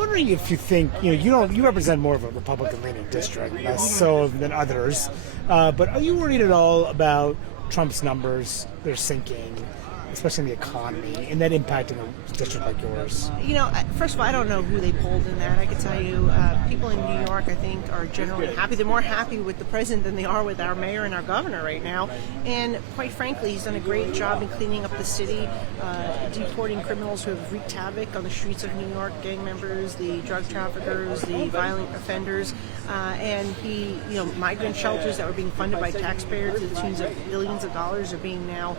wondering if you think, you represent more of a Republican-leaning district, less so than others, but are you worried at all about Trump's numbers? They're sinking, especially in the economy, and that impacting a district like yours? First of all, I don't know who they polled in that. I can tell you, people in New York, I think, are generally happy. They're more happy with the president than they are with our mayor and our governor right now. And quite frankly, he's done a great job in cleaning up the city, deporting criminals who have wreaked havoc on the streets of New York, gang members, the drug traffickers, the violent offenders. And migrant shelters that were being funded by taxpayers to the tunes of billions of dollars are being now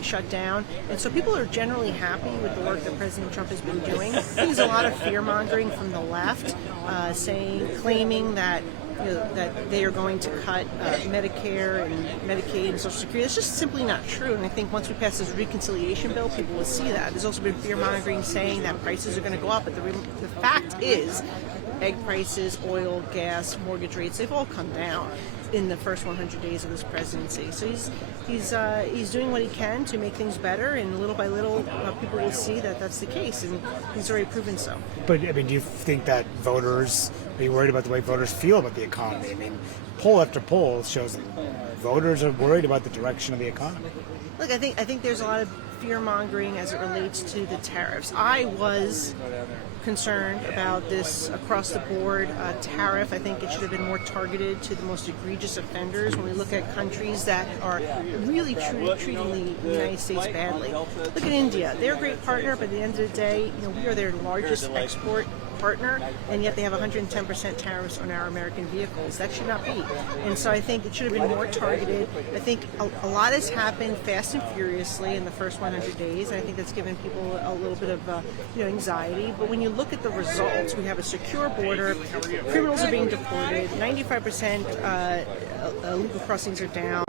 shut down. And so people are generally happy with the work that President Trump has been doing. There's a lot of fear-mongering from the left, claiming that that they are going to cut Medicare and Medicaid and Social Security. It's just simply not true. And I think once we pass this reconciliation bill, people will see that. There's also been fear-mongering saying that prices are going to go up. But the fact is, egg prices, oil, gas, mortgage rates, they've all come down in the first 100 days of his presidency. So he's doing what he can to make things better, and little by little, people will see that that's the case, and he's already proven so. But, do you think that are you worried about the way voters feel about the economy? Poll after poll shows that voters are worried about the direction of the economy. Look, I think there's a lot of fear-mongering as it relates to the tariffs. I was concerned about this across-the-board tariff. I think it should have been more targeted to the most egregious offenders. When we look at countries that are really treating the United States badly, look at India. They're a great partner, but at the end of the day, we are their largest export partner, and yet they have 110% tariffs on our American vehicles. That should not be. And so I think it should have been more targeted. I think a lot has happened fast and furiously in the first 100 days, and I think that's given people a little bit of anxiety. But when you look at the results, we have a secure border, criminals are being deported, 95% illegal crossings are down,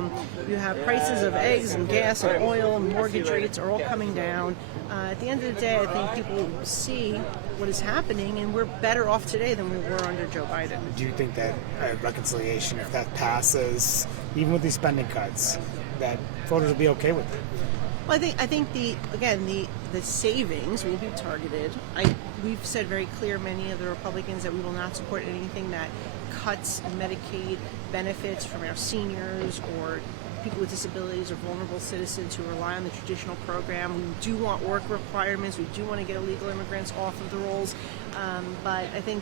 you have prices of eggs and gas and oil and mortgage rates are all coming down. At the end of the day, I think people see what is happening, and we're better off today than we were under Joe Biden. Do you think that reconciliation, if that passes, even with these spending cuts, that voters will be okay with it? Well, I think the savings will be targeted. We've said very clear, many of the Republicans, that we will not support anything that cuts Medicaid benefits from our seniors or people with disabilities or vulnerable citizens who rely on the traditional program. We do want work requirements. We do want to get illegal immigrants off of the rolls. But I think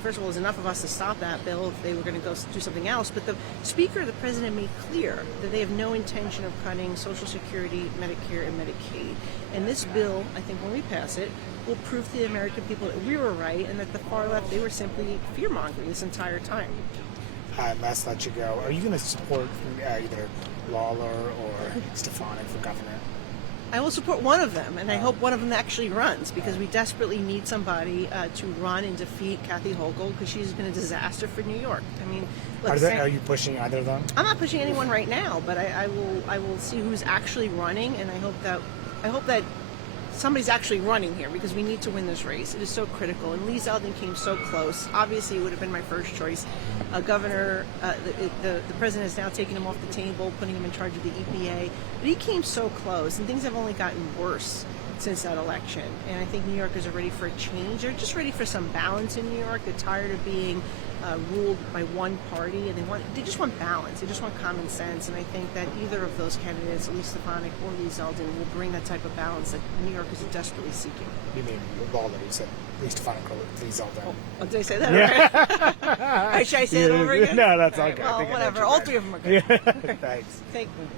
first of all, there's enough of us to stop that bill if they were going to go do something else. But the Speaker, the President, made clear that they have no intention of cutting Social Security, Medicare, and Medicaid. And this bill, I think when we pass it, will prove to the American people that we were right and that the far left, they were simply fear-mongering this entire time. Last, let you go. Are you going to support either Lawler or Stefanik for governor? I will support one of them, and I hope one of them actually runs, because we desperately need somebody to run and defeat Kathy Hochul, because she's been a disaster for New York. Look, are you pushing either of them? I'm not pushing anyone right now, but I will see who's actually running, and I hope that somebody's actually running here, because we need to win this race. It is so critical, and Lee Zeldin came so close. Obviously, it would have been my first choice. Governor, the president has now taken him off the table, putting him in charge of the EPA. But he came so close, and things have only gotten worse since that election. And I think New Yorkers are ready for a change. They're just ready for some balance in New York. They're tired of being ruled by one party, and they just want balance. They just want common sense. And I think that either of those candidates, Lee Stefanik or Lee Zeldin, will bring that type of balance that New Yorkers are desperately seeking. You mean Lawler? You said Lee Stefanik or Lee Zeldin? Oh, did I say that? Yeah. Right? Should I say it over again? No, that's okay. Well, whatever. All three of them are good. Thanks.